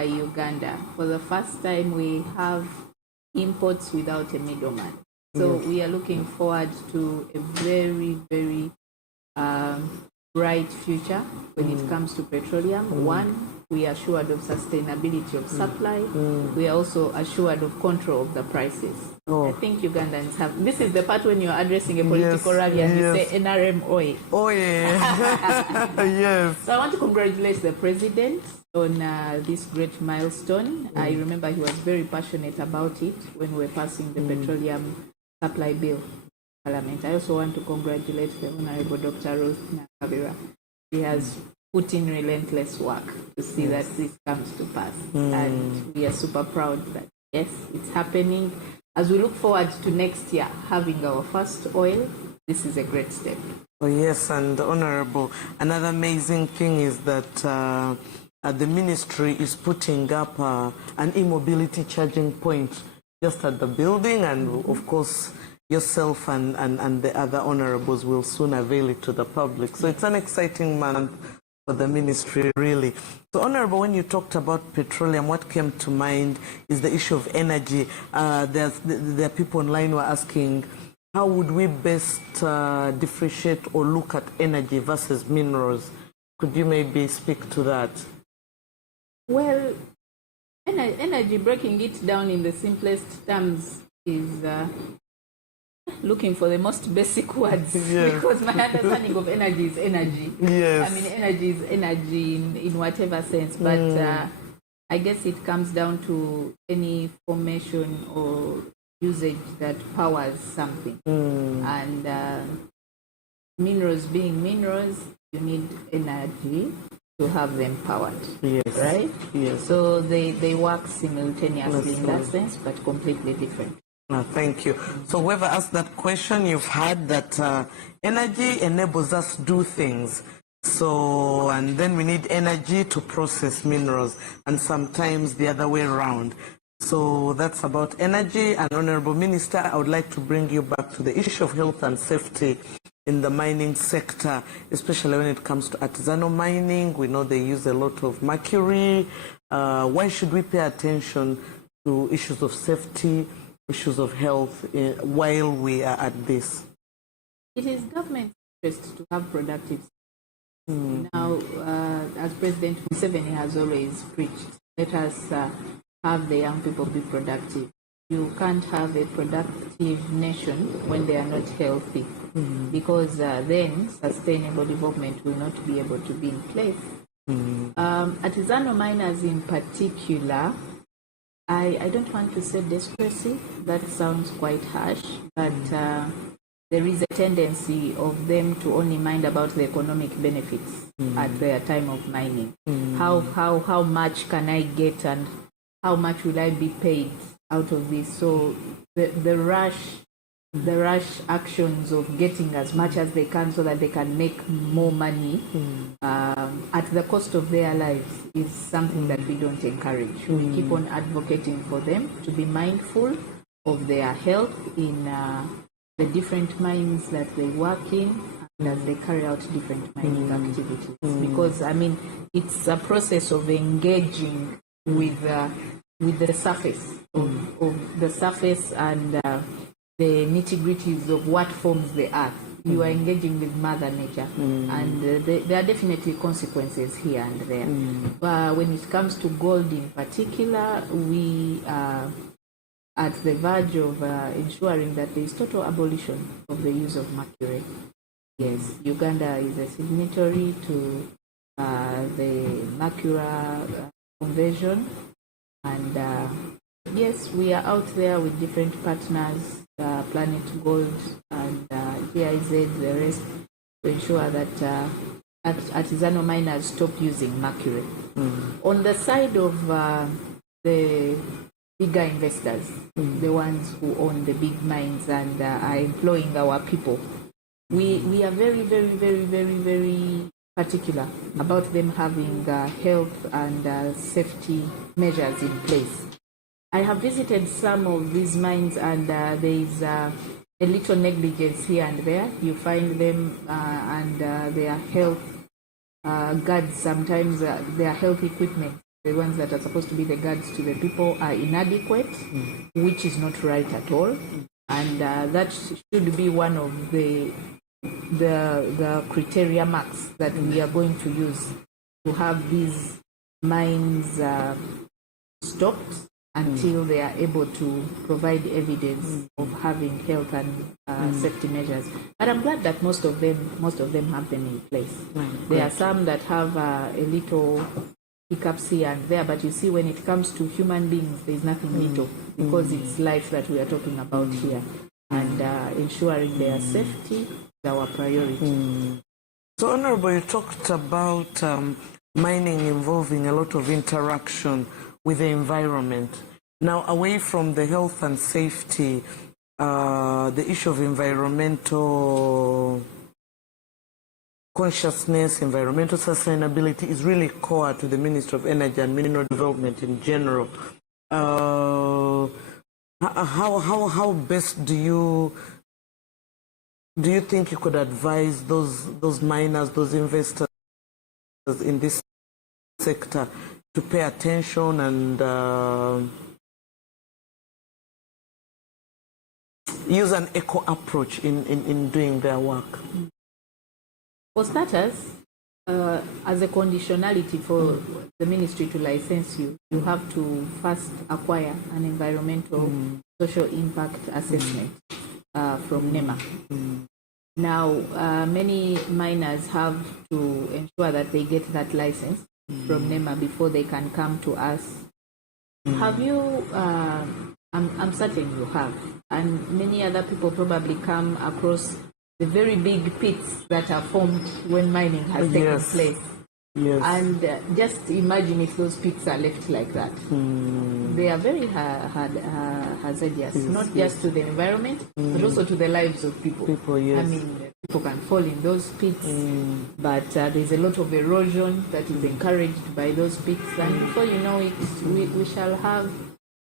by Uganda. For the first time, we have imports without a middleman. So we are looking forward to a very, very bright future when it comes to petroleum. One, we are assured of sustainability of supply. We are also assured of control of the prices. I think Ugandans have. This is the part when you're addressing a political rally and you say NRM oil. Oh, yeah. Yes. So I want to congratulate the president on this great milestone. I remember he was very passionate about it when we were passing the petroleum supply bill. Parliament. I also want to congratulate the Honorable Dr. Ruth Nakabira. He has put in relentless work to see that this comes to pass. And we are super proud that, yes, it's happening. As we look forward to next year having our first oil, this is a great step. Oh, yes, and Honorable, another amazing thing is that the ministry is putting up an e-mobility charging point just at the building, and of course, yourself and the other honorables will soon avail it to the public. So it's an exciting month for the ministry, really. So, Honorable, when you talked about petroleum, what came to mind is the issue of energy. There are people online who are asking, how would we best differentiate or look at energy versus minerals? Could you maybe speak to that? Well, energy, breaking it down in the simplest terms, is looking for the most basic words. Because my understanding of energy is energy. I mean, energy is energy in whatever sense, but I guess it comes down to any formation or usage that powers something. And minerals being minerals, you need energy to have them powered. Right? So they work simultaneously in that sense, but completely different. Thank you. So whoever asked that question, you've heard that energy enables us to do things. So, and then we need energy to process minerals, and sometimes the other way around. So that's about energy. And Honorable Minister, I would like to bring you back to the issue of health and safety in the mining sector, especially when it comes to artisanal mining. We know they use a lot of mercury. Why should we pay attention to issues of safety, issues of health while we are at this? It is government's interest to have productive. Now, as President Museveni has always preached, let us have the young people be productive. You can't have a productive nation when they are not healthy, because then sustainable development will not be able to be in place. Artisanal miners in particular, I don't want to say desperately, that sounds quite harsh, but there is a tendency of them to only mind about the economic benefits at their time of mining. How much can I get and how much will I be paid out of this? So the rush actions of getting as much as they can so that they can make more money at the cost of their lives is something that we don't encourage. We keep on advocating for them to be mindful of their health in the different mines that they work in and as they carry out different mining activities. Because, I mean, it's a process of engaging with the surface, of the surface and the nitty-gritties of what forms the earth. You are engaging with Mother Nature, and there are definitely consequences here and there. When it comes to gold in particular, we are at the verge of ensuring that there is total abolition of the use of mercury. Yes, Uganda is a signatory to the Mercury Convention, and yes, we are out there with different partners, Planet Gold and GIZ, the rest, to ensure that artisanal miners stop using mercury. On the side of the bigger investors, the ones who own the big mines and are employing our people, we are very, very, very, very, very particular about them having health and safety measures in place. I have visited some of these mines, and there is a little negligence here and there. You find them and their health guards, sometimes their health equipment the ones that are supposed to be the guards to the people, are inadequate, which is not right at all. And that should be one of the criteria marks that we are going to use to have these mines stopped until they are able to provide evidence of having health and safety measures. But I'm glad that most of them have them in place. There are some that have a little hiccups here and there, but you see, when it comes to human beings, there's nothing little, because it's life that we are talking about here, and ensuring their safety is our priority. So, Honorable, you talked about mining involving a lot of interaction with the environment. Now, away from the health and safety, the issue of environmental consciousness, environmental sustainability is really core to the Ministry of Energy and Mineral Development in general. How best do you think you could advise those miners, those investors in this sector to pay attention and use an eco approach in doing their work? For starters, as a conditionality for the ministry to license you, you have to first acquire an environmental social impact assessment from NEMA. Now, many miners have to ensure that they get that license from NEMA before they can come to us. Have you? I'm certain you have, and many other people probably come across the very big pits that are formed when mining has taken place. Yes. And just imagine if those pits are left like that. They are very hazardous, not just to the environment, but also to the lives of people. I mean, people can fall in those pits, but there's a lot of erosion that is encouraged by those pits. And before you know it, we shall have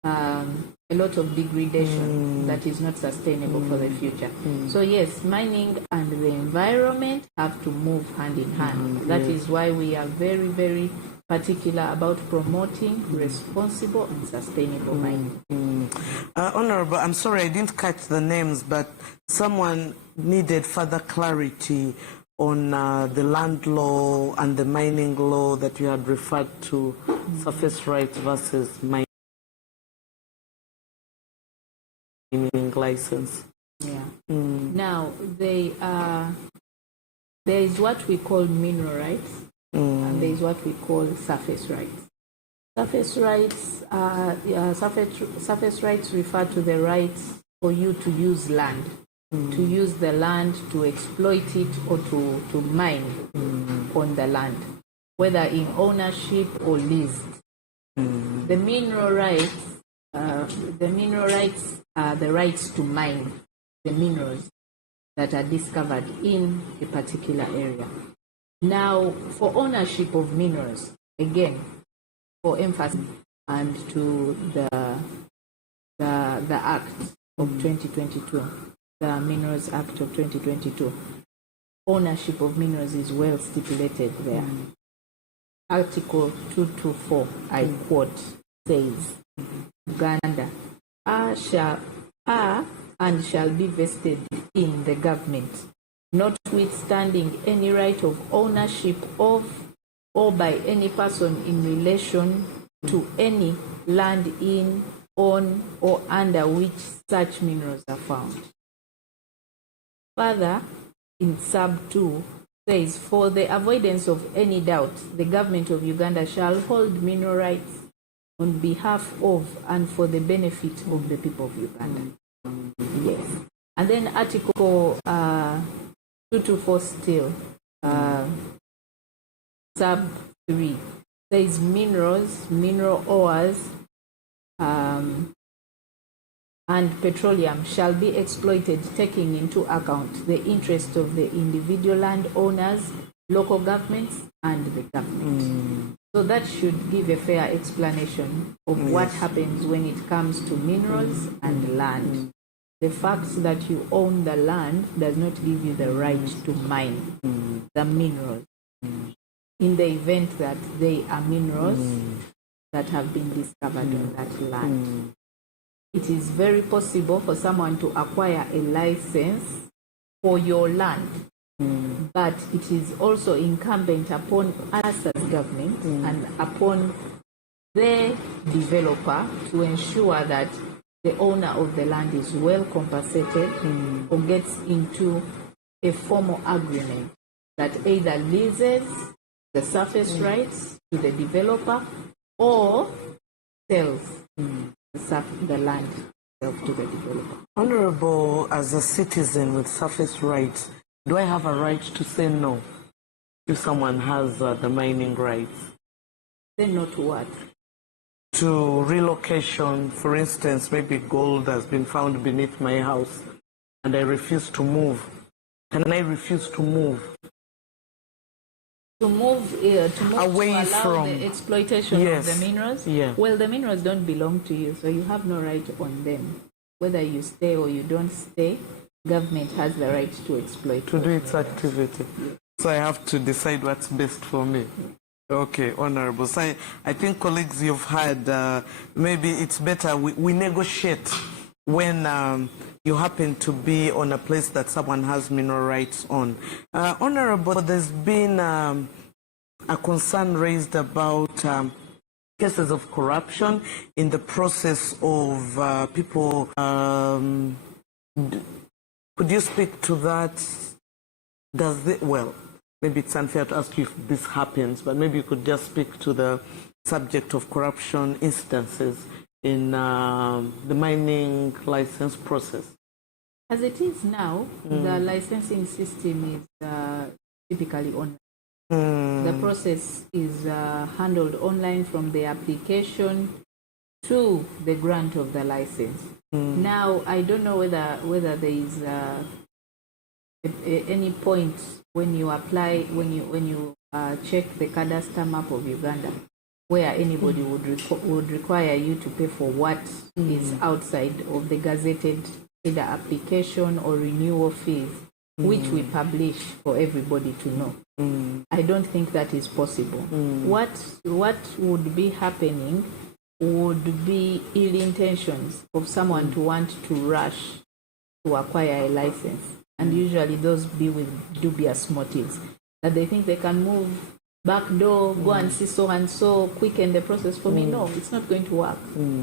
a lot of degradation that is not sustainable for the future. So yes, mining and the environment have to move hand in hand. That is why we are very, very particular about promoting responsible and sustainable mining. Honorable, I'm sorry I didn't catch the names, but someone needed further clarity on the land law and the mining law that you had referred to, surface rights versus mining license. Now, there is what we call mineral rights, and there is what we call surface rights. Surface rights, surface rights refer to the rights for you to use land, to use the land, to exploit it, or to mine on the land, whether in ownership or leased. The mineral rights are the rights to mine the minerals that are discovered in a particular area. Now, for ownership of minerals, again, for emphasis and to the Act of 2022, the Minerals Act of 2022, ownership of minerals is well stipulated there. Article 224, I quote, says, Uganda are and shall be vested in the government, notwithstanding any right of ownership of or by any person in relation to any land in, on, or under which such minerals are found. Further, in sub 2, says, for the avoidance of any doubt, the government of Uganda shall hold mineral rights on behalf of and for the benefit of the people of Uganda. Yes. And then Article 224 still, sub 3, says minerals, mineral ores, and petroleum shall be exploited taking into account the interest of the individual landowners, local governments, and the government. So that should give a fair explanation of what happens when it comes to minerals and land. The fact that you own the land does not give you the right to mine the minerals. in the event that they are minerals that have been discovered on that land. It is very possible for someone to acquire a license for your land, but it is also incumbent upon us as government and upon the developer to ensure that the owner of the land is well compensated or gets into a formal agreement that either leases the surface rights to the developer or sells the land itself to the developer. Honorable, as a citizen with surface rights, do I have a right to say no if someone has the mining rights? Say no to what? To relocation, for instance, maybe gold has been found beneath my house and I refuse to move. Can I refuse to move? To move away to allow from the exploitation of the minerals? Yeah. Well, the minerals don't belong to you, so you have no right on them. Whether you stay or you don't stay, government has the right to exploit. To do its activity. So I have to decide what's best for me. Okay, Honorable. So I think, colleagues, you've had, maybe it's better we negotiate when you happen to be on a place that someone has mineral rights on. Honorable, there's been a concern raised about cases of corruption in the process of people. Could you speak to that? Well, maybe it's unfair to ask you if this happens, but maybe you could just speak to the subject of corruption instances in the mining license process. As it is now, the licensing system is typically online. The process is handled online from the application to the grant of the license. Now, I don't know whether there is any point when you apply, when you check the cadastre map of Uganda, where anybody would require you to pay for what is outside of the gazetted either application or renewal fees, which we publish for everybody to know. I don't think that is possible. What would be happening would be ill intentions of someone to want to rush to acquire a license, and usually those be with dubious motives, that they think they can move back door, go and see so and so, quicken the process. For me, no, it's not going to work.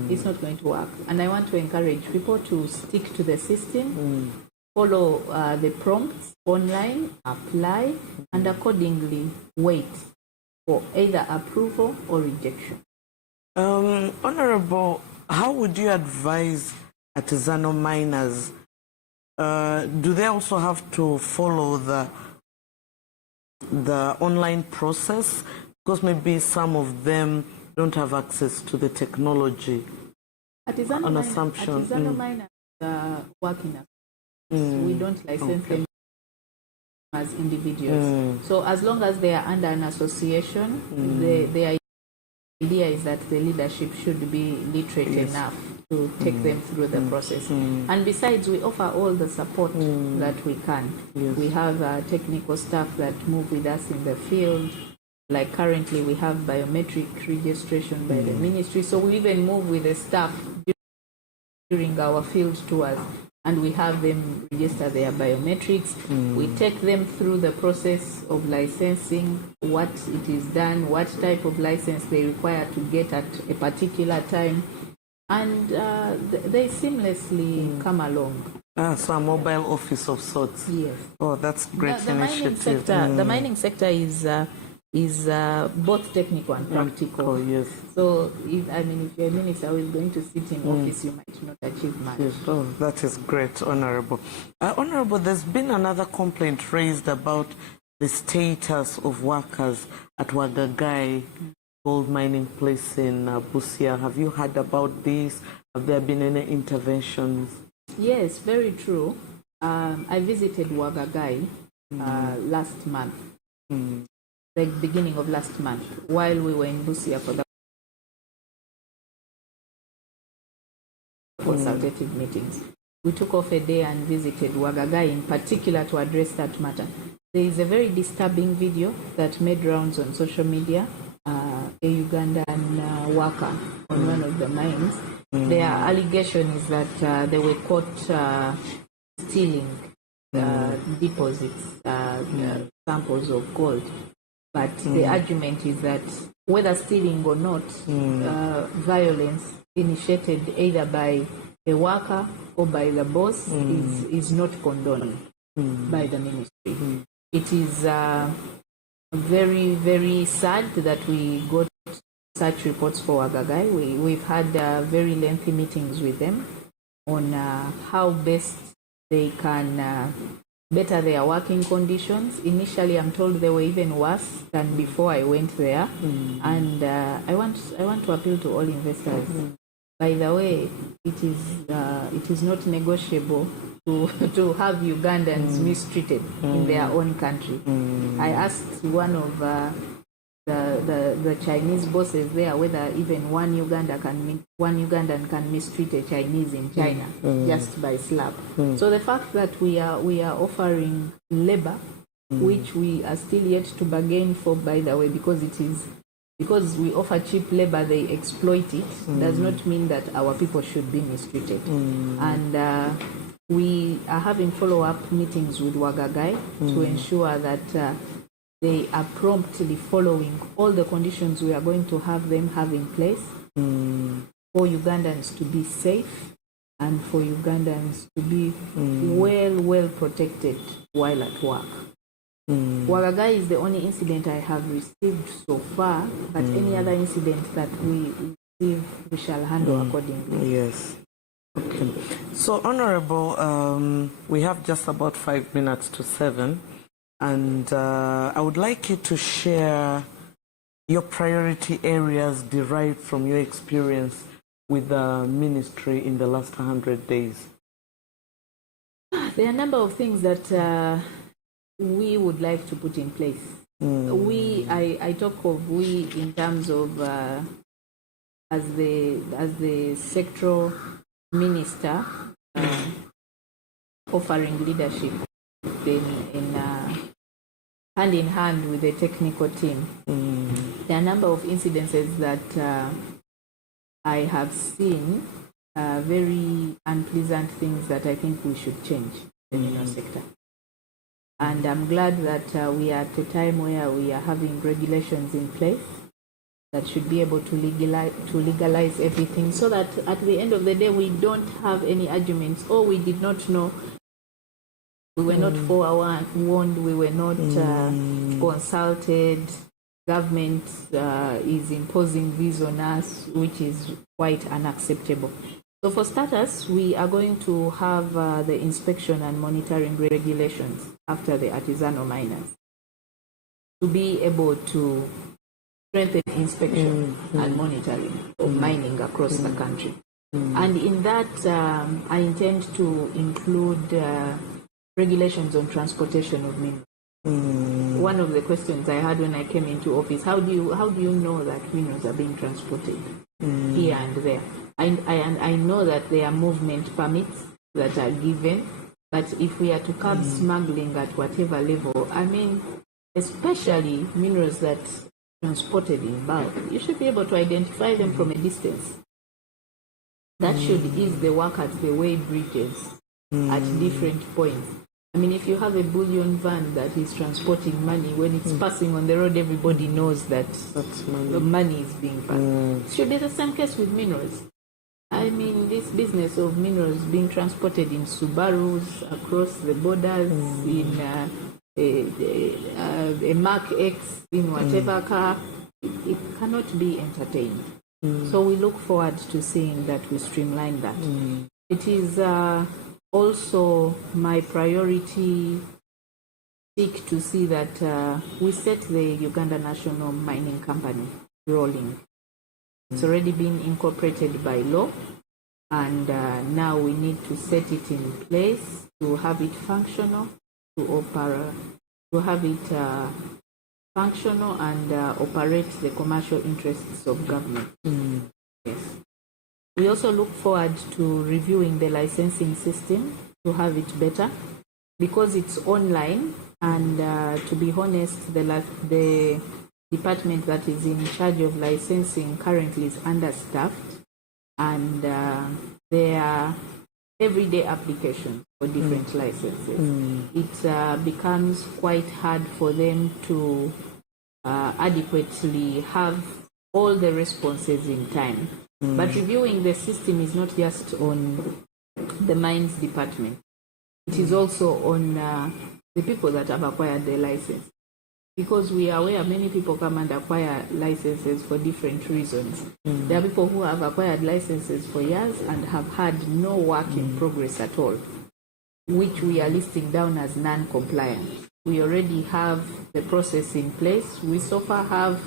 It's not going to work. And I want to encourage people to stick to the system, follow the prompts online, apply, and accordingly wait for either approval or rejection. Honorable, how would you advise artisanal miners? Do they also have to follow the online process? Because maybe some of them don't have access to the technology. Artisanal miners working as we don't license them as individuals. So as long as they are under an association, the idea is that the leadership should be literate enough to take them through the process. And besides, we offer all the support that we can. We have technical staff that move with us in the field. Like currently, we have biometric registration by the ministry. So we even move with the staff during our field tours, and we have them register their biometrics. We take them through the process of licensing, what it is done, what type of license they require to get at a particular time, and they seamlessly come along. So a mobile office of sorts. Yes. Oh, that's great initiative. The mining sector is both technical and practical. Oh, yes. So, if you're a minister who is going to sit in office, you might not achieve much. Yes. Oh, that is great, Honorable. Honorable, there's been another complaint raised about the status of workers at Wagagai gold mining place in Busia. Have you heard about this? Have there been any interventions? Yes, very true. I visited Wagagai last month. The beginning of last month, while we were in Busia for the consultative meetings. We took off a day and visited Wagagai in particular to address that matter. there is a very disturbing video that made rounds on social media. A Ugandan worker on one of the mines. Their allegation is that they were caught stealing deposits, samples of gold. But the argument is that whether stealing or not, violence initiated either by a worker or by the boss is not condoned by the ministry. It is very, very sad that we got such reports for Wagagai. We've had very lengthy meetings with them on how best they can better their working conditions. Initially, I'm told they were even worse than before I went there. And I want to appeal to all investors. By the way, it is not negotiable to have Ugandans mistreated in their own country. I asked one of the Chinese bosses there whether even one Ugandan can mistreat a Chinese in China just by slap. So the fact that we are offering labor, which we are still yet to bargain for, by the way, because we offer cheap labor, they exploit it, does not mean that our people should be mistreated. And we are having follow-up meetings with Wagagai to ensure that they are promptly following all the conditions we are going to have them have in place for Ugandans to be safe and for Ugandans to be well protected while at work. Wagagai is the only incident I have received so far, but any other incident that we receive, we shall handle accordingly. Yes. Okay. So, Honorable, we have just about 5 minutes to 7, and I would like you to share your priority areas derived from your experience with the ministry in the last 100 days. There are a number of things that we would like to put in place. I talk of we in terms of as the sectoral minister offering leadership in hand in hand with the technical team. There are a number of incidences that I have seen, very unpleasant things that I think we should change in the mineral sector. And I'm glad that we are at a time where we are having regulations in place that should be able to legalize everything, so that at the end of the day we don't have any arguments. Oh, we did not know, we were not forewarned, we were not consulted, government is imposing this on us, which is quite unacceptable. So for starters, we are going to have the inspection and monitoring regulations after the artisanal miners to be able to strengthen inspection and monitoring of mining across the country. And in that, I intend to include regulations on transportation of minerals. One of the questions I had when I came into office: how do you know that minerals are being transported here and there? I know that there are movement permits that are given, but if we are to curb smuggling at whatever level, I mean, especially minerals that transported in bulk, you should be able to identify them from a distance. That should ease the work at the weigh bridges at different points. I mean, if you have a bullion van that is transporting money, when it's passing on the road, everybody knows that the money is being passed. It should be the same case with minerals. I mean, this business of minerals being transported in Subarus across the borders, in a Mark X, in whatever car, it cannot be entertained. So we look forward to seeing that we streamline that. It is also my priority seek to see that we set the Uganda National Mining Company rolling. It's already been incorporated by law, and now we need to set it in place to have it functional, to have it functional and operate the commercial interests of government. Yes. We also look forward to reviewing the licensing system to have it better, because it's online. And to be honest, the department that is in charge of licensing currently is understaffed, and there are everyday applications for different licenses. It becomes quite hard for them to adequately have all the responses in time. But reviewing the system is not just on the mines department. It is also on the people that have acquired the license. Because we are aware many people come and acquire licenses for different reasons. There are people who have acquired licenses for years and have had no work in progress at all, which we are listing down as non-compliant. We already have the process in place. We so far have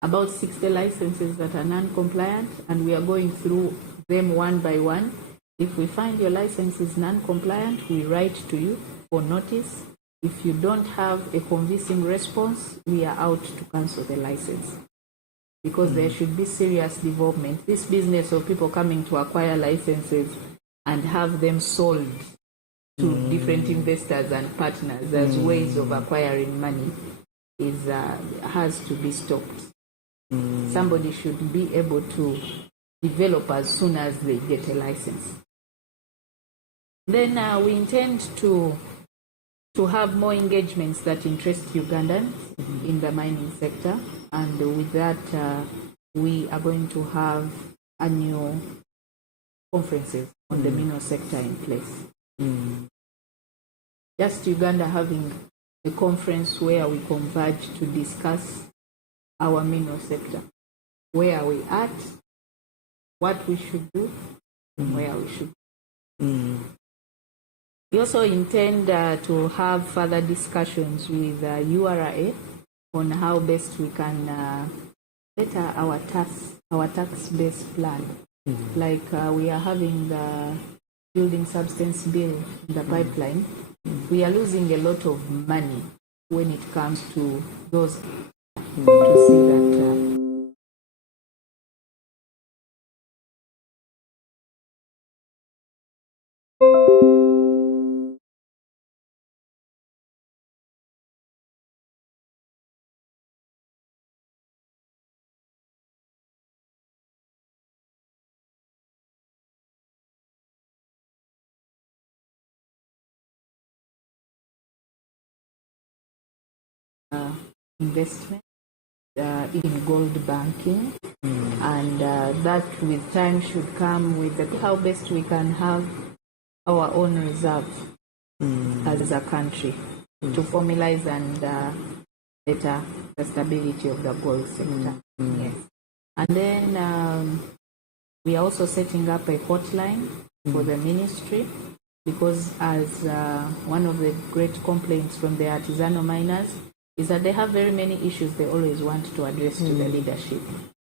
about 60 licenses that are non-compliant, and we are going through them one by one. If we find your license is non-compliant, we write to you for notice. If you don't have a convincing response, we are out to cancel the license. Because there should be serious development. This business of people coming to acquire licenses and have them sold to different investors and partners as ways of acquiring money has to be stopped. Somebody should be able to develop as soon as they get a license. Then we intend to have more engagements that interest Ugandans in the mining sector, and with that we are going to have annual conferences on the mineral sector in place. Just Uganda having a conference where we converge to discuss our mineral sector, where we at, what we should do, and where we should. We also intend to have further discussions with URA on how best we can better our tax-based plan. Like we are having the building substance bill in the pipeline. We are losing a lot of money when it comes to those to see that. Investment in gold banking, and that with time should come with how best we can have our own reserve as a country to formalize and better the stability of the gold sector. Yes. And then we are also setting up a hotline for the ministry, because as one of the great complaints from the artisanal miners is that they have very many issues they always want to address to the leadership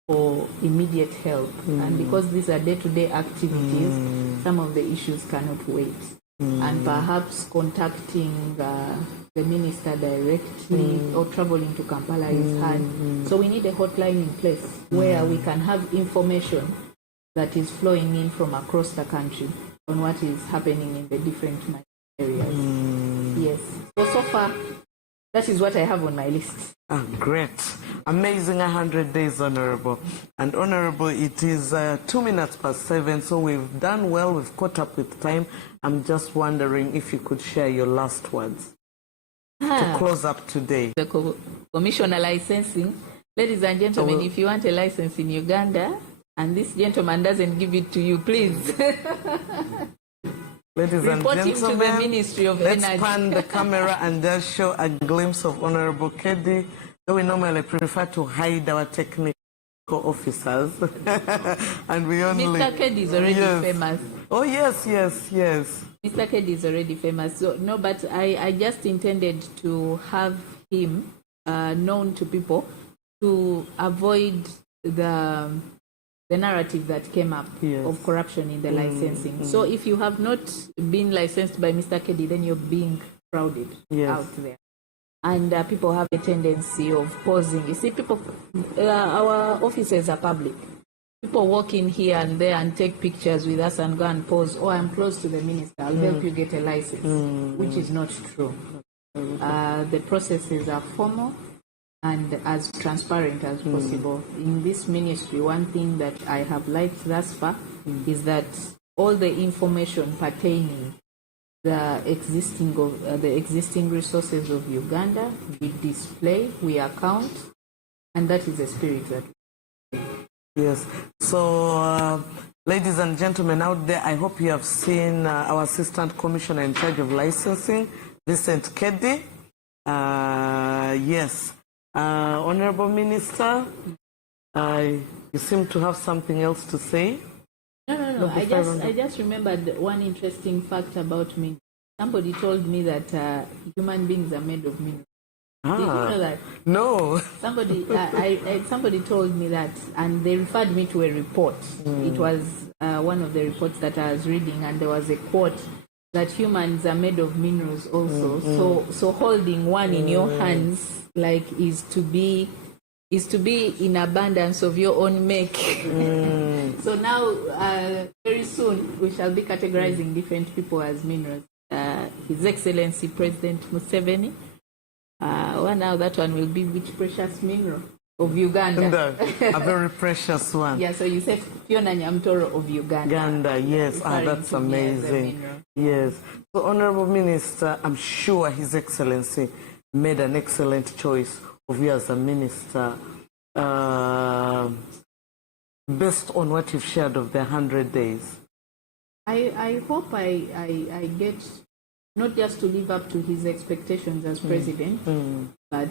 for immediate help. And because these are day-to-day activities, some of the issues cannot wait. And perhaps contacting the minister directly or traveling to Kampala is hard. So we need a hotline in place where we can have information that is flowing in from across the country on what is happening in the different areas. Yes. So far, that is what I have on my list. Great. Amazing 100 days, Honorable. And Honorable, it is 2 minutes past 7, so we've done well, we've caught up with time. I'm just wondering if you could share your last words to close up today. The commissioner licensing. Ladies and gentlemen, if you want a license in Uganda and this gentleman doesn't give it to you, please. Ladies and Reporting gentlemen, to the Ministry of let's Energy. pan the camera and just show a glimpse of Honorable Eddy. So we normally prefer to hide our technical officers. And we only... Mr. Eddy is already famous. Oh, yes. Mr. Eddy is already famous. So, no, but I just intended to have him known to people to avoid the narrative that came up of corruption in the licensing. So if you have not been licensed by Mr. Eddy, then you're being crowded out there. And people have a tendency of pausing. You see, people, our offices are public. People walk in here and there and take pictures with us and go and pose. Oh, I'm close to the minister. I'll help you get a license, which is not true. The processes are formal and as transparent as possible. In this ministry, one thing that I have liked thus far is that all the information pertaining the existing resources of Uganda, we display, we account, and that is the spirit that we. Yes. So, ladies and gentlemen out there, I hope you have seen our Assistant Commissioner in charge of licensing, Vincent Eddy. Yes. Honorable Minister, you seem to have something else to say. No. I just remembered one interesting fact about me. Somebody told me that human beings are made of minerals. Did you know that? No. Somebody told me that, and they referred me to a report. It was one of the reports that I was reading, and there was a quote that humans are made of minerals also. So holding one in your hands is to be in abundance of your own make. So now, very soon, we shall be categorizing different people as minerals. His Excellency President Museveni. Now that one will be which precious mineral of Uganda. A very precious one. Yeah, so you said Phionah Nyamutoro of Uganda. Uganda, yes. That's amazing. Yes. So, Honorable Minister, I'm sure His Excellency made an excellent choice of you as a minister, based on what you've shared of the 100 days. I hope I get not just to live up to his expectations as president, but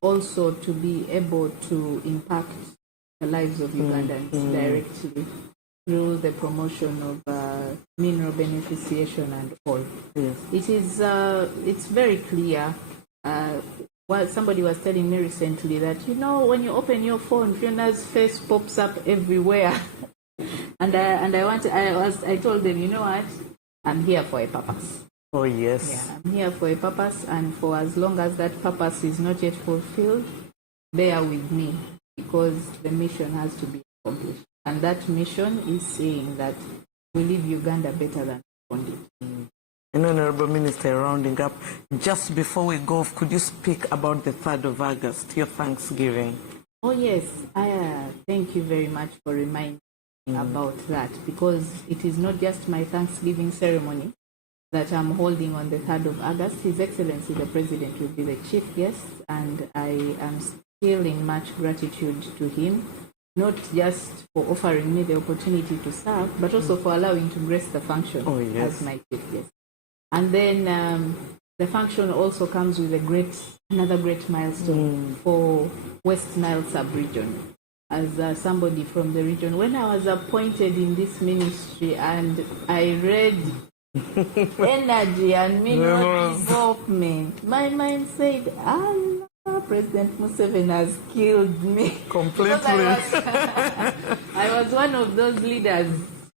also to be able to impact the lives of Ugandans directly through the promotion of mineral beneficiation and all. Yes. It's very clear. Somebody was telling me recently that, when you open your phone, Phionah's face pops up everywhere. And I told them, you know what? I'm here for a purpose. Oh, yes. Yeah, I'm here for a purpose, and for as long as that purpose is not yet fulfilled, bear with me, because the mission has to be accomplished. And that mission is saying that we leave Uganda better than we found it. And Honorable Minister, rounding up, just before we go, could you speak about the 3rd of August, your Thanksgiving? Oh, yes. Thank you very much for reminding me about that, because it is not just my Thanksgiving ceremony that I'm holding on the 3rd of August. His Excellency the President will be the chief guest, and I am still in much gratitude to him, not just for offering me the opportunity to serve, but also for allowing to grace the function as my chief guest. And then the function also comes with another great milestone for West Nile sub-region. As somebody from the region, when I was appointed in this ministry and I read energy and mineral development, my mind said, President Museveni has killed me. Completely. I was one of those leaders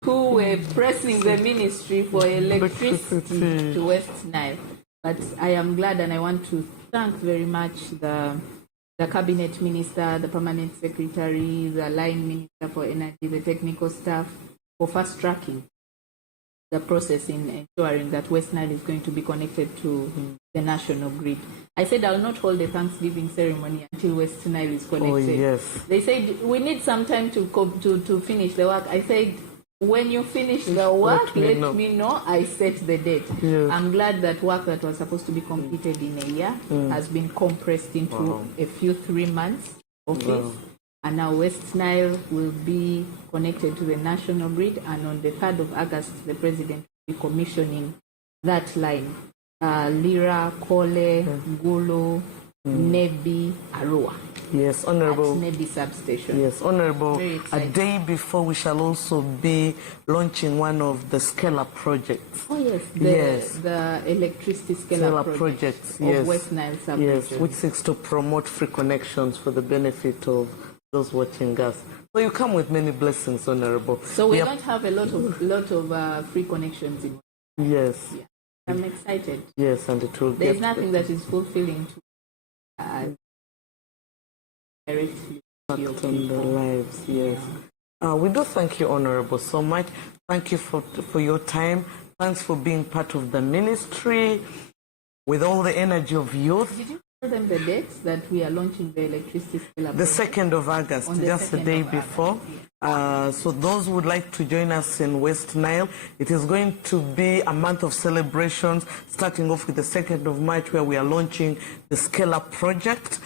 who were pressing the ministry for electricity to West Nile. But I am glad, and I want to thank very much the cabinet minister, the permanent secretary, the line minister for energy, the technical staff, for fast tracking the process in ensuring that West Nile is going to be connected to the national grid. I said I'll not hold a Thanksgiving ceremony until West Nile is connected. Oh, yes. They said we need some time to finish the work. I said, when you finish the work, let me know. I set the date. Yes. I'm glad that work that was supposed to be completed in a year has been compressed into a few 3 months of this. And now West Nile will be connected to the national grid, and on the 3rd of August, the President will be commissioning that line. Lira, Kole, Gulu, Nebi, Arua. Yes, Honorable. At Nebi substation. Yes, Honorable. A day before, we shall also be launching one of the scale-up projects. Oh, yes. The electricity scale-up project yes. of West Nile sub-region. Yes, which seeks to promote free connections for the benefit of those watching us. So you come with many blessings, Honorable. So we don't have a lot of free connections in. Yes. Yeah. I'm excited. Yes, and it will There's nothing that is fulfilling to directly on the lives. Yes. We do thank you, Honorable, so much. Thank you for your time. Thanks for being part of the ministry. with all the energy of youth. Did you tell them the dates that we are launching the electricity scale-up? The 2nd of August, just the day before. So those who would like to join us in West Nile, it is going to be a month of celebrations, starting off with the 2nd of March, where we are launching the Scale-Up project,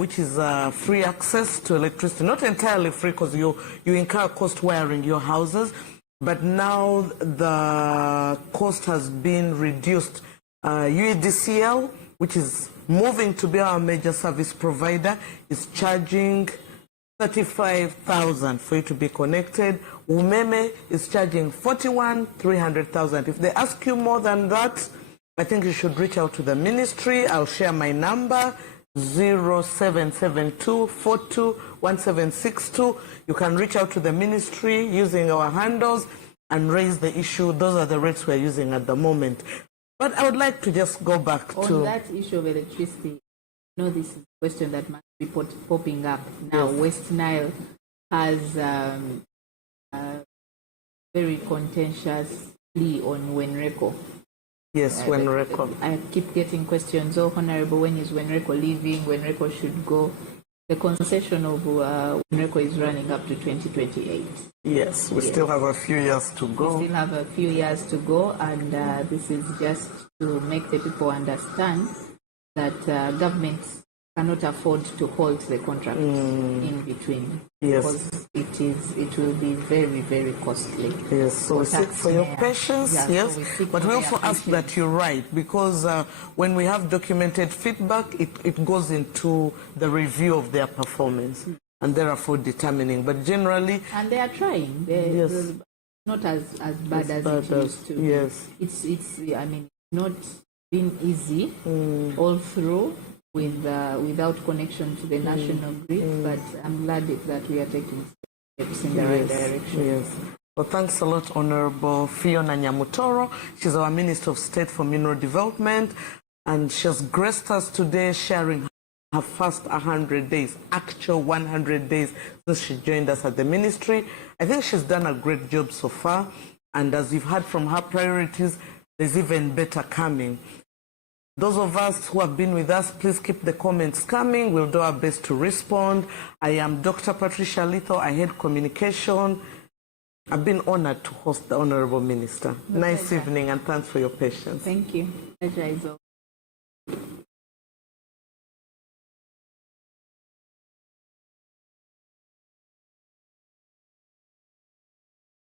which is free access to electricity. Not entirely free, because you incur cost wiring your houses, but now the cost has been reduced. UEDCL, which is moving to be our major service provider, is charging 35,000 for you to be connected. Umeme is charging 41,300,000. If they ask you more than that, I think you should reach out to the ministry. I'll share my number, 0772421762. You can reach out to the ministry using our handles and raise the issue. Those are the rates we're using at the moment. But I would like to just go back to... On that issue of electricity, this is a question that must be popping up now. Yes. West Nile has very contentious plea on Wenreko. Yes, Wenreko. I keep getting questions, Honorable, when is Wenreko leaving? Wenreko should go. The concession of Wenreko is running up to 2028. Yes, we still have a few years to go. We still have a few years to go, and this is just to make the people understand that governments cannot afford to halt the contract in between. Yes. Because it will be very, very costly. Yes, so we seek for your patience, yes. So but we also ask that you write, because when we have documented feedback, it goes into the review of their performance and therefore determining. But generally... And they are trying. They're not as bad as it used to. Yes. It's not been easy all through without connection to the national grid, but I'm glad that we are taking steps in the right direction. Yes. Well, thanks a lot, Honorable Phionah Nyamutoro. She's our Minister of State for Mineral Development, and she has graced us today sharing her first 100 days, actual 100 days since she joined us at the ministry. I think she's done a great job so far, and as you've heard from her priorities, there's even better coming. Those of us who have been with us, please keep the comments coming. We'll do our best to respond. I am Dr. Patricia Litho. I head communication. I've been honored to host the Honorable Minister. Nice evening, and thanks for your patience. Thank you. Pleasure is all.